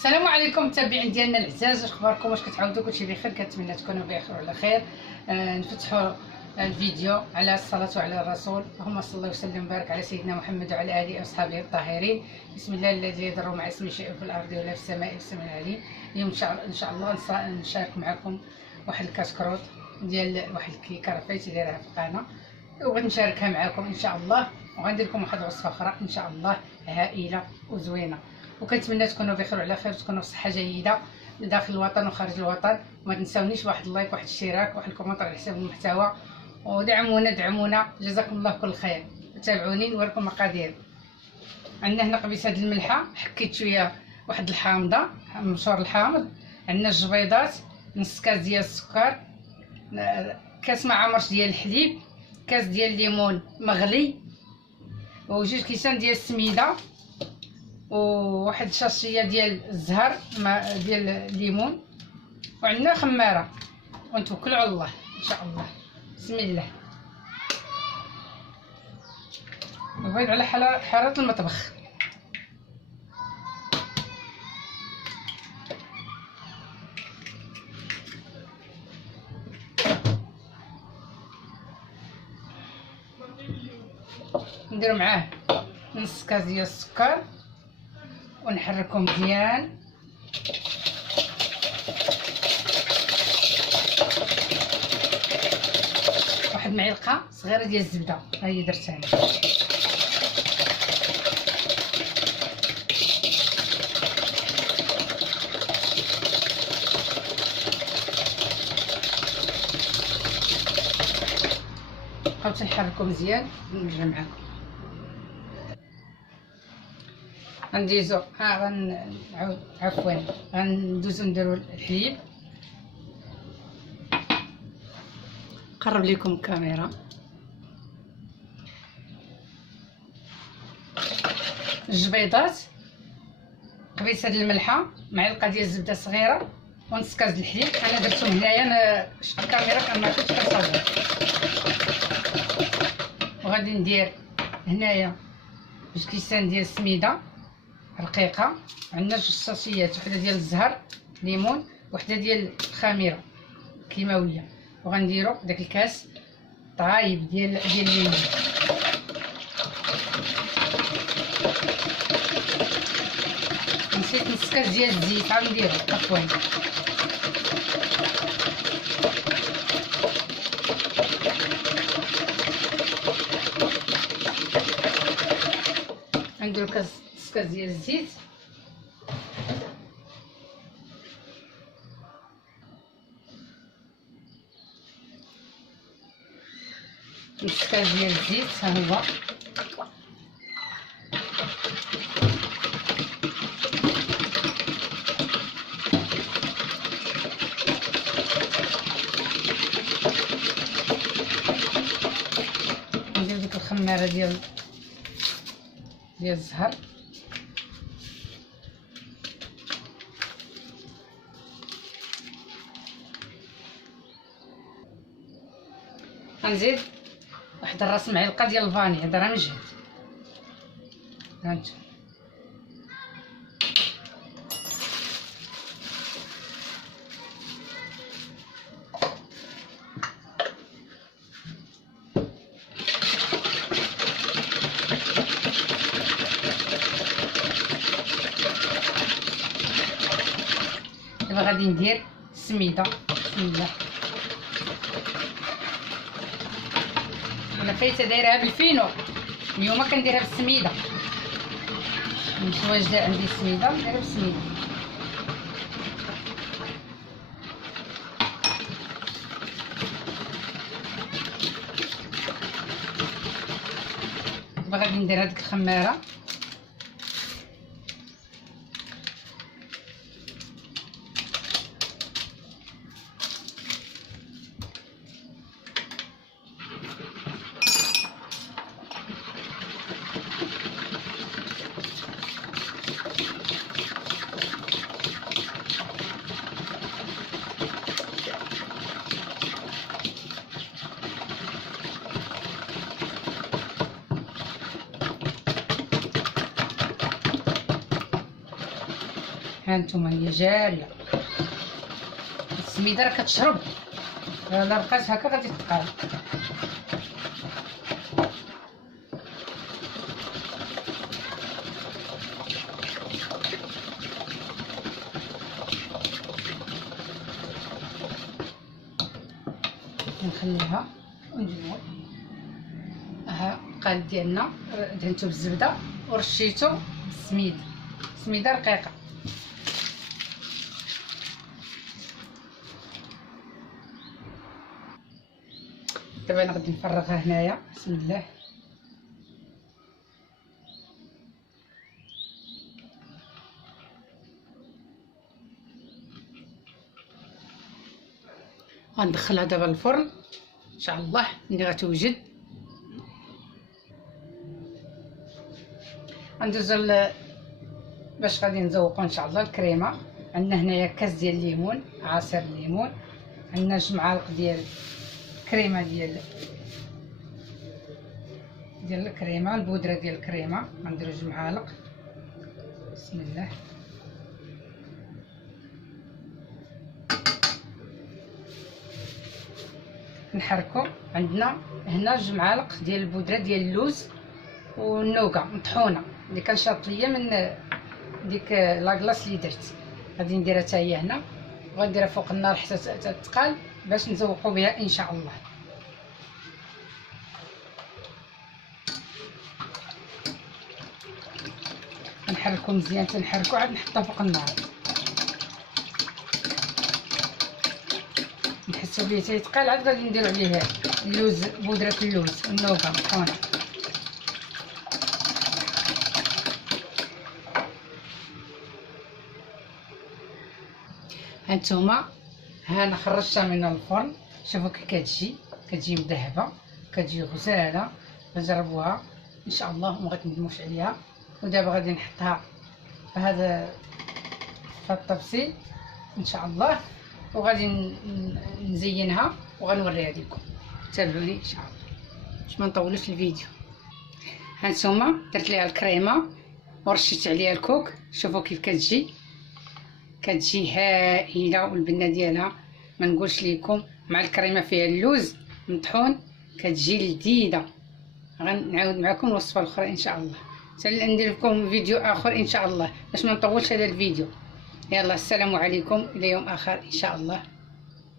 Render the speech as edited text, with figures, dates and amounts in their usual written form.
السلام عليكم متابعين ديالنا العزاز، واش اخباركم؟ واش كتعاودوا كلشي بخير؟ كنتمنى تكونوا بخير وعلى خير. نفتحوا الفيديو على الصلاه وعلى الرسول، اللهم صل وسلم وبارك على سيدنا محمد وعلى اله واصحابه الطاهرين. بسم الله الذي يضر مع اسمه شيء في الارض ولا في السماء السميع العليم. اليوم ان شاء الله نشارك معكم واحد الكشكروط ديال واحد الكيكه رفيتي دايرها في القناه، وبغيت نشاركها معكم ان شاء الله، وغندير لكم واحد الوصفه اخرى ان شاء الله هائله وزوينه. وكنتمنى تكونوا بخير وعلى خير، وتكونوا بصحه جيده داخل الوطن وخارج الوطن. وما تنساونيش واحد اللايك، واحد الاشتراك، واحد الكومنتار على حساب المحتوى، ودعمونا جزاكم الله كل خير. تابعوني نوريكم المقادير. عندنا هنا قبيصه د الملحه، حكيت شويه واحد الحامضه مشور الحامض، عندنا الجبيضات، نص كاس ديال السكر، كاس مع عمرش ديال الحليب، كاس ديال الليمون مغلي، وجوج كيسان ديال السميده، وواحد شاشيه ديال الزهر ديال الليمون، وعندنا خماره. ونتوكلوا على الله ان شاء الله. بسم الله. نبيض على حراره المطبخ. نديرو معاه نص كاس ديال السكر ونحركهم مزيان. واحد معلقه صغيره ديال الزبده ها هي درتها انا. بقاو نحركو مزيان ونرجع معاكم. غنديزو غندوزو نديرو الحليب. قرب لكم الكاميرا. الجبيضات، قبيصه ديال الملحه، معلقه ديال الزبده صغيره، ونص كاس الحليب. انا درتهم هنايا، انا شفت الكاميرا كان ما كنتش كنصور. وغادي ندير هنايا جوج كيسان ديال السميده رقيقه، عندنا جوج شاشيات، وحده ديال الزهر ليمون، وحده ديال الخميره كيماويه، وغنديروا داك الكاس طايب ديال الليمون. نسيت نص كاس ديال الزيت، غنديرو عفوا. غنديرو نص كاس ديال الزيت، نص كاس ديال الزيت ها هو. ندير ديك الخماره ديال الزهر، غنزيد واحد الراس معلقه ديال الفاني، هذا راه من جهد. هانتو دابا غادي ندير السميده. بسم الله. انا فايته دايرها بالفينو، اليوم كنديرها بالسميده. مش واجده عندي السميده، نديرها بالسميده. دابا غادي ندير هذيك الخماره. ها نتوما هي جاريه. السميده راه كتشرب، لا بقات هكا غادي تقال. نخليها ونجيبو. ها القالب ديالنا دهنتو بالزبده ورشيتو بالسميد، سميده رقيقه. دابا انا غادي نفرغها هنايا. بسم الله. غندخلها دابا الفرن ان شاء الله ملي غتوجد. غندوزو باش غادي نزوقو ان شاء الله الكريمه. عندنا هنايا كاس ديال الليمون، عصير الليمون، عندنا 2 معالق ديال الكريمه ديال الكريمه، البودره ديال الكريمه غنديرو 2 معالق. بسم الله. نحركو. عندنا هنا 2 معالق ديال البودره ديال اللوز والنوغا مطحونه اللي كان شاط ليا من ديك لاكلاص اللي درت. غادي نديرها حتى هي هنا، وغنديرها فوق النار حتى تتقال باش نزوقو بها ان شاء الله. نحركو مزيان، تنحركو عاد نحطها فوق النار نحسو بيه تيتقال. عاد غادي نديرو عليه اللوز، بودره اللوز والنوغا مطحونه. هانتوما ها انا خرجتها من الفرن، شوفوا كي كتجي مذهبه، كتجي غزاله. جربوها ان شاء الله وما غتندموش عليها. ودابا غادي نحطها في هذا الطبسيل ان شاء الله، وغادي نزينها وغنوريها لكم. تابعوني ان شاء الله باش ما نطولوش الفيديو. هانتوما درت ليها الكريمه ورشيت عليها الكوك. شوفوا كيف كتجي هائله، والبنه ديالها ما نقولش لكم، مع الكريمه فيها اللوز مطحون كتجي لذيذه. غنعاود معكم الوصفه الاخرى ان شاء الله، ندير لكم فيديو اخر ان شاء الله باش ما نطولش هذا الفيديو. يلا السلام عليكم، الى يوم اخر ان شاء الله.